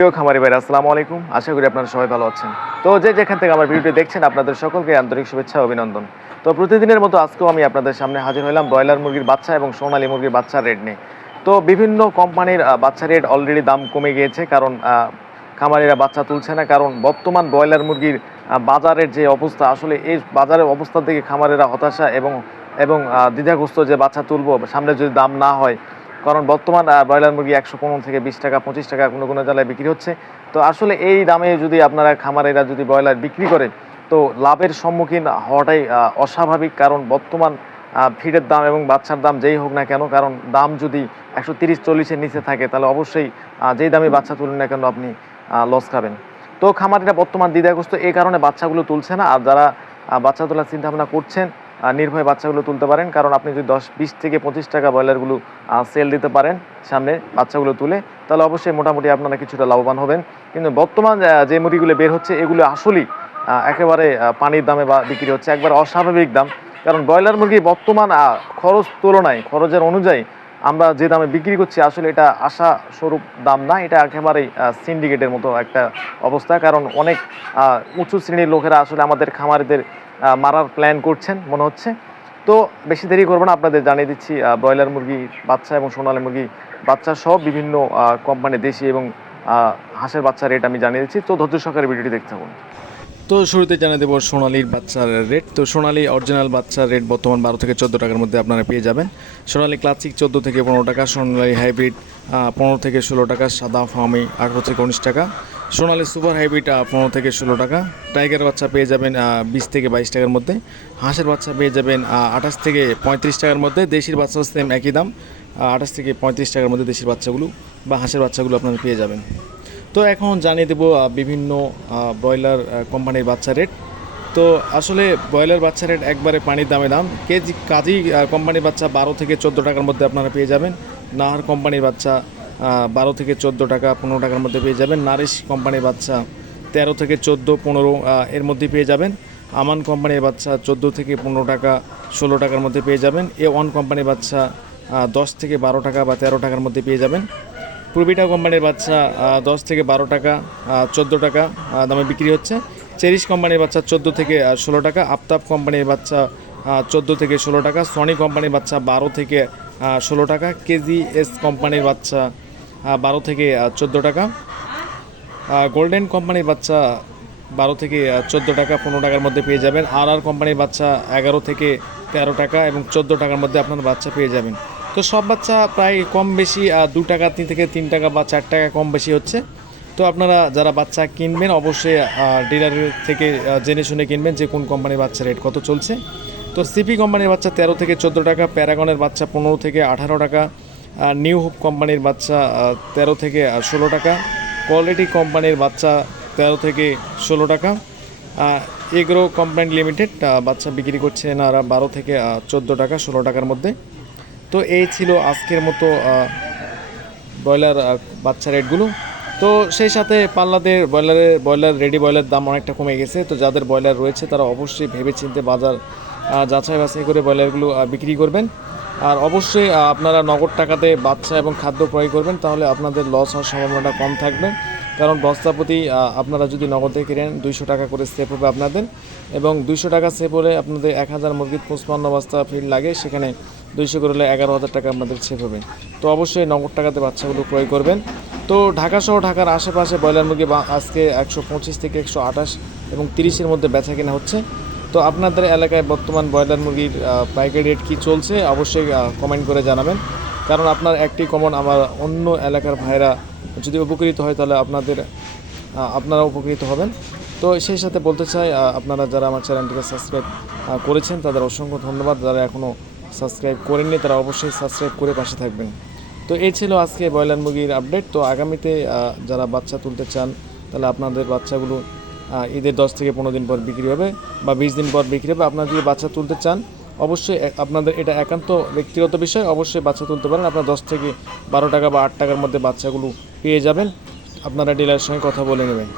প্রিয় খামারি ভাইরা, আসসালামু আলাইকুম। আশা করি আপনারা সবাই ভালো আছেন। তো যে যেখান থেকে আমার ভিডিওটি দেখছেন, আপনাদের সকলকে আন্তরিক শুভেচ্ছা অভিনন্দন। তো প্রতিদিনের মতো আজকেও আমি আপনাদের সামনে হাজির হলাম ব্রয়লার মুরগির বাচ্চা এবং সোনালী মুরগির বাচ্চার রেট নিয়ে। তো বিভিন্ন কোম্পানির বাচ্চা রেট অলরেডি দাম কমে গিয়েছে, কারণ খামারিরা বাচ্চা তুলছে না, কারণ বর্তমান ব্রয়লার মুরগির বাজারের যে অবস্থা, আসলে এই বাজারের অবস্থা থেকে খামারেরা হতাশা এবং এবং দ্বিধাগ্রস্ত যে বাচ্চা তুলবো, সামনে যদি দাম না হয় কারণ বর্তমান ব্রয়লার মুরগি একশো পনেরো থেকে বিশ টাকা, পঁচিশ টাকা কোনো কোনো জেলায় বিক্রি হচ্ছে। তো আসলে এই দামে যদি আপনারা খামারেরা যদি ব্রয়লার বিক্রি করে তো লাভের সম্মুখীন হওয়াটাই অস্বাভাবিক। কারণ বর্তমান ফিডের দাম এবং বাচ্চার দাম যেই হোক না কেন, কারণ দাম যদি একশো তিরিশ চল্লিশের নিচে থাকে, তাহলে অবশ্যই যেই দামে বাচ্চা তুলেন না কেন আপনি লস খাবেন। তো খামারিরা বর্তমান দ্বিধাগ্রস্ত, এই কারণে বাচ্চাগুলো তুলছে না। আর যারা বাচ্চা তোলার চিন্তা ভাবনা করছেন নির্ভয়ে বাচ্চাগুলো তুলতে পারেন। কারণ আপনি যদি দশ, বিশ থেকে পঁচিশ টাকা ব্রয়লারগুলো সেল দিতে পারেন সামনে বাচ্চাগুলো তুলে, তাহলে অবশ্যই মোটামুটি আপনারা কিছুটা লাভবান হবেন। কিন্তু বর্তমান যে মুরগিগুলো বের হচ্ছে, এগুলো আসলেই একেবারে পানির দামে বা বিক্রি হচ্ছে, একবার অস্বাভাবিক দাম। কারণ ব্রয়লার মুরগি বর্তমান খরচ তুলনায়, খরচের অনুযায়ী আমরা যে দামে বিক্রি করছি, আসলে এটা আশা স্বরূপ দাম না, এটা একেবারেই সিন্ডিকেটের মতো একটা অবস্থা। কারণ অনেক উঁচু শ্রেণির লোকেরা আসলে আমাদের খামারিদের মারার প্ল্যান করছেন, মনে হচ্ছে। তো বেশি দেরি করব না, আপনাদের জানিয়ে দিচ্ছি ব্রয়লার মুরগি বাচ্চা এবং সোনালী মুরগি বাচ্চা সহ বিভিন্ন কোম্পানি দেশি এবং হাঁসের বাচ্চা রেট আমি জানিয়ে দিচ্ছি। তো ধৈর্য সহকারে ভিডিওটি দেখতে থাকুন। তো শুরুতে জানিয়ে দেবো সোনালির বাচ্চার রেট তো সোনালি অরিজিনাল বাচ্চার রেট বর্তমান বারো থেকে চোদ্দ টাকার মধ্যে আপনারা পেয়ে যাবেন। সোনালি ক্লাসিক চোদ্দ থেকে পনেরো টাকা, সোনালি হাইব্রিড পনেরো থেকে ষোলো টাকা, সাদা ফার্মি আঠারো থেকে উনিশ টাকা। সোনালি সুপার হাইব্রিড পনেরো থেকে ষোলো টাকা। টাইগার বাচ্চা পেয়ে যাবেন বিশ থেকে বাইশ টাকার মধ্যে। হাঁসের বাচ্চা পেয়ে যাবেন আঠাশ থেকে পঁয়ত্রিশ টাকার মধ্যে। দেশির বাচ্চা সেম একই দাম। আঠাশ থেকে পঁয়ত্রিশ টাকার মধ্যে দেশির বাচ্চাগুলো বা হাঁসের বাচ্চাগুলো আপনারা পেয়ে যাবেন। তো এখন জানিয়ে দেবো বিভিন্ন ব্রয়লার কোম্পানির বাচ্চা রেট। তো আসলে ব্রয়লার বাচ্চা রেট একবারে পানির দামে দাম। কেজি, কাজী কোম্পানির বাচ্চা বারো থেকে চোদ্দ টাকার মধ্যে আপনারা পেয়ে যাবেন। নাহার কোম্পানির বাচ্চা বারো থেকে চোদ্দ টাকা, পনেরো টাকার মধ্যে পেয়ে যাবেন। নারিশ কোম্পানির বাচ্চা তেরো থেকে চোদ্দ, পনেরো এর মধ্যে পেয়ে যাবেন। আমান কোম্পানির বাচ্চা চোদ্দ থেকে পনেরো টাকা, ষোলো টাকার মধ্যে পেয়ে যাবেন। এ ওয়ান কোম্পানির বাচ্চা দশ থেকে বারো টাকা বা তেরো টাকার মধ্যে পেয়ে যাবেন। পূর্বিটা কোম্পানির বাচ্চা দশ থেকে বারো টাকা চোদ্দ টাকা দামে বিক্রি হচ্ছে। চেরিশ কোম্পানির বাচ্চা চোদ্দ থেকে ষোলো টাকা, আফতাব কোম্পানির বাচ্চা চোদ্দ থেকে ষোলো টাকা, সনি কোম্পানির বাচ্চা বারো থেকে ষোলো টাকা কেজি এস কোম্পানির বাচ্চা বারো থেকে চোদ্দ টাকা। গোল্ডেন কোম্পানির বাচ্চা বারো থেকে চোদ্দ টাকা, পনেরো টাকার মধ্যে পেয়ে যাবেন। আর আর কোম্পানির বাচ্চা এগারো থেকে তেরো টাকা এবং চোদ্দ টাকার মধ্যে আপনার বাচ্চা পেয়ে যাবেন। তো সব বাচ্চা প্রায় কম বেশি দু টাকা, তিন থেকে তিন টাকা বা চার টাকা কম বেশি হচ্ছে। তো আপনারা যারা বাচ্চা কিনবেন, অবশ্যই ডিলারের থেকে জেনে শুনে কিনবেন যে কোন কোম্পানির বাচ্চা রেট কত চলছে। তো সিপি কোম্পানির বাচ্চা তেরো থেকে চোদ্দ টাকা প্যারাগনের বাচ্চা পনেরো থেকে আঠারো টাকা নিউ হোপ কোম্পানির বাচ্চা তেরো থেকে ষোলো টাকা। কোয়ালিটি কোম্পানির বাচ্চা, তেরো থেকে ষোলো টাকা। এগ্রো কোম্পানি লিমিটেড বাচ্চা বিক্রি করছে এনারা বারো থেকে চোদ্দ টাকা, ষোলো টাকার মধ্যে। তো এই ছিল আজকের মতো ব্রয়লার বাচ্চা রেটগুলো। তো সেই সাথে পাল্লাদের ব্রয়লারের ব্রয়লার রেডি ব্রয়লার দাম অনেকটা কমে গেছে। তো যাদের ব্রয়লার রয়েছে তারা অবশ্যই ভেবে চিনতে বাজার যাচাই বাছাই করে ব্রয়লারগুলো বিক্রি করবেন। আর অবশ্যই আপনারা নগদ টাকাতে বাচ্চা এবং খাদ্য ক্রয় করবেন, তাহলে আপনাদের লস হওয়ার সম্ভাবনাটা কম থাকবে। কারণ বস্তা প্রতি আপনারা যদি নগদে কিনেন দুইশো টাকা করে সেভ হবে আপনাদের। এবং দুইশো টাকা সেভ হলে আপনাদের এক হাজার মুরগির পঁচপান্ন বস্তা ফিড লাগে, সেখানে দুইশো করে হলে এগারো হাজার টাকা আপনাদের সেভ হবে। তো অবশ্যই নগদ টাকাতে বাচ্চাগুলো ক্রয় করবেন। তো ঢাকা সহ ঢাকার আশেপাশে ব্রয়লার মুরগি আজকে একশো পঁচিশ থেকে একশো আঠাশ এবং তিরিশের মধ্যে বেচা কেনা হচ্ছে। তো আপনাদের এলাকায় বর্তমান ব্রয়লার মুরগির পাইকারি রেট কী চলছে অবশ্যই কমেন্ট করে জানাবেন। কারণ আপনার একটি কমন আমার অন্য এলাকার ভাইরা যদি উপকৃত হয় তাহলে আপনাদের আপনারা উপকৃত হবেন। তো সেই সাথে বলতে চাই আপনারা যারা আমার চ্যানেলটিকে সাবস্ক্রাইব করেছেন তাদের অসংখ্য ধন্যবাদ। যারা এখনও সাবস্ক্রাইব করেননি তারা অবশ্যই সাবস্ক্রাইব করে পাশে থাকবেন। তো এই ছিল আজকে ব্রয়লার মুরগির আপডেট তো আগামীতে যারা বাচ্চা তুলতে চান তাহলে আপনাদের বাচ্চাগুলো ঈদের দশ থেকে পনেরো দিন পর বিক্রি হবে বা বিশ দিন পর বিক্রি হবে। আপনারা যদি বাচ্চা তুলতে চান, অবশ্যই আপনাদের এটা একান্ত ব্যক্তিগত বিষয়। অবশ্যই বাচ্চা তুলতে পারেন। আপনার দশ থেকে বারো টাকা বা আট টাকার মধ্যে বাচ্চাগুলো পেয়ে যাবেন। আপনারা ডিলারের সঙ্গে কথা বলে নেবেন।